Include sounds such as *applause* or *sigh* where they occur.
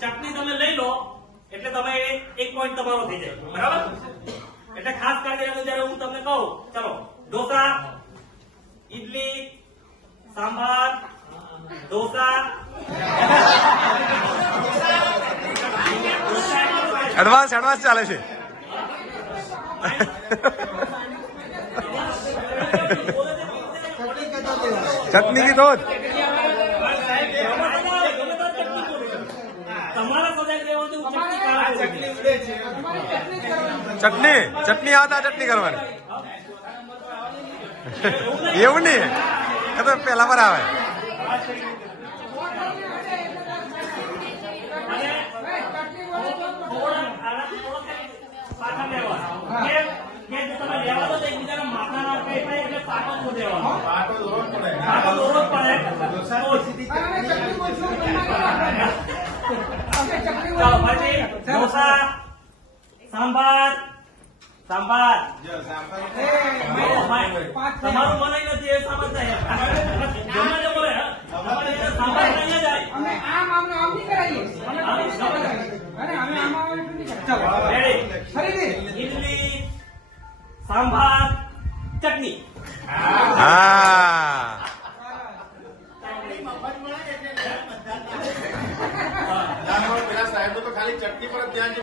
ચટણી તમે લઈ લો એટલે તમે એક પોઈન્ટ તમારો થઈ જાય. બરાબર? એટલે ખાસ કરીને જયારે હું તમને કહું ચલો ઢોસા ઇડલી સાંભાર ઢોસા. એડવાન્સ એડવાન્સ ચાલે છે. ચટણી કી ચટણી કાઢું છું. ચટણી ચટણી આવતા ચટણી કરવાની એવું નહીં એ તો પેલા પર આવે પાછા લેવા. અરે અમે આમ આમ એટલું નહીં કરાવીએ. ચાલો રેડી ખરીદી ઇડલી સાંભાર ચટણી. હા. *laughs* ખાલી ચટણી પર ધ્યાન